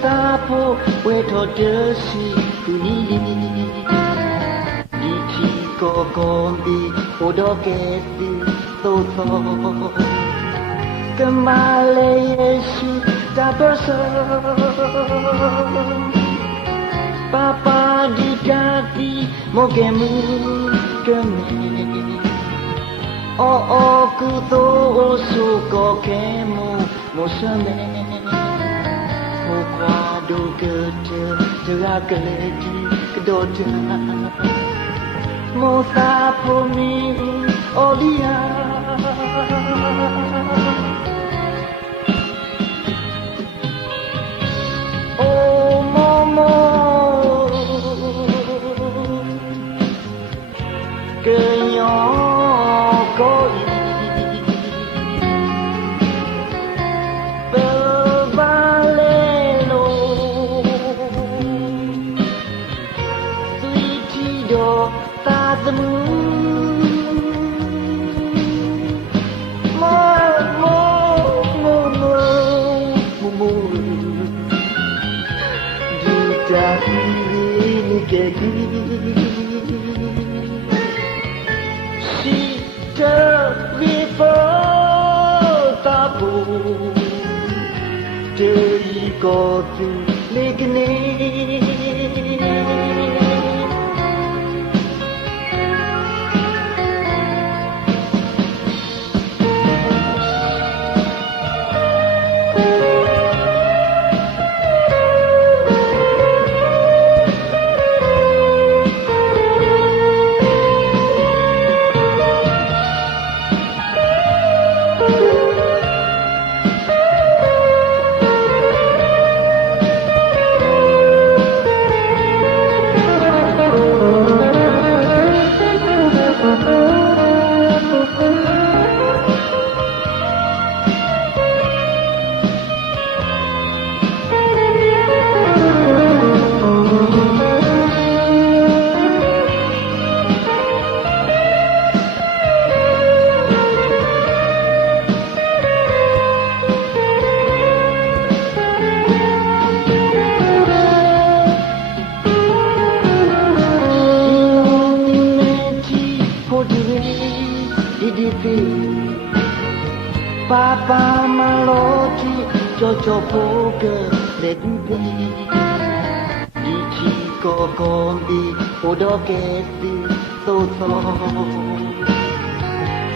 Tapo weto desi kuni Dichi kokombi odoketi toto Kemale Yesu taberso Papa di kati mogemu kemi O kuto osuko kemu mosame Quando teragadi kedota Mosa pomi olia Oh momo Kenyo koi Si tervivo tabu Dei kotu legni Papa maloti jojo poke legupi Dichi kokombi odoketi toto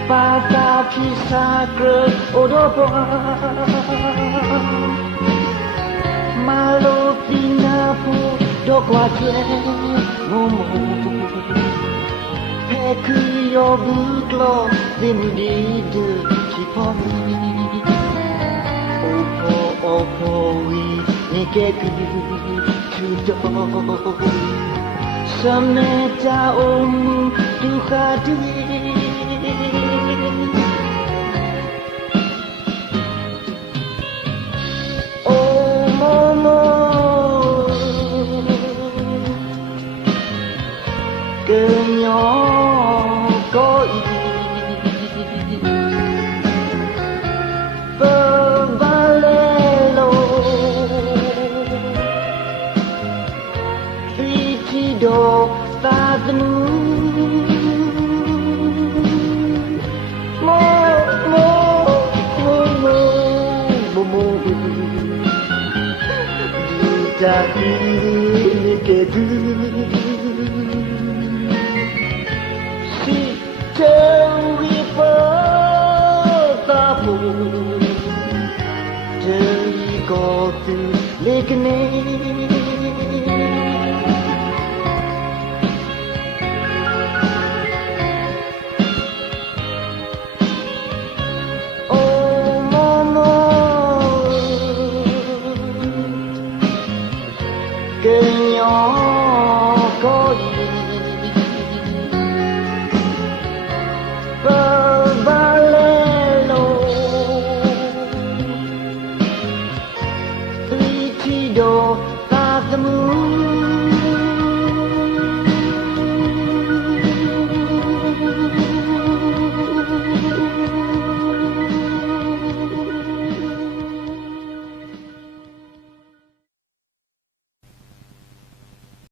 Papa kisakre odopo Maloti napu dokwake momo Hekuyo buklo vindidu Chiponi Opo we Nikeku Chudo Sameta omu Dukhadui Oh momo Kenyo koi Do tadmu mo di daki kedu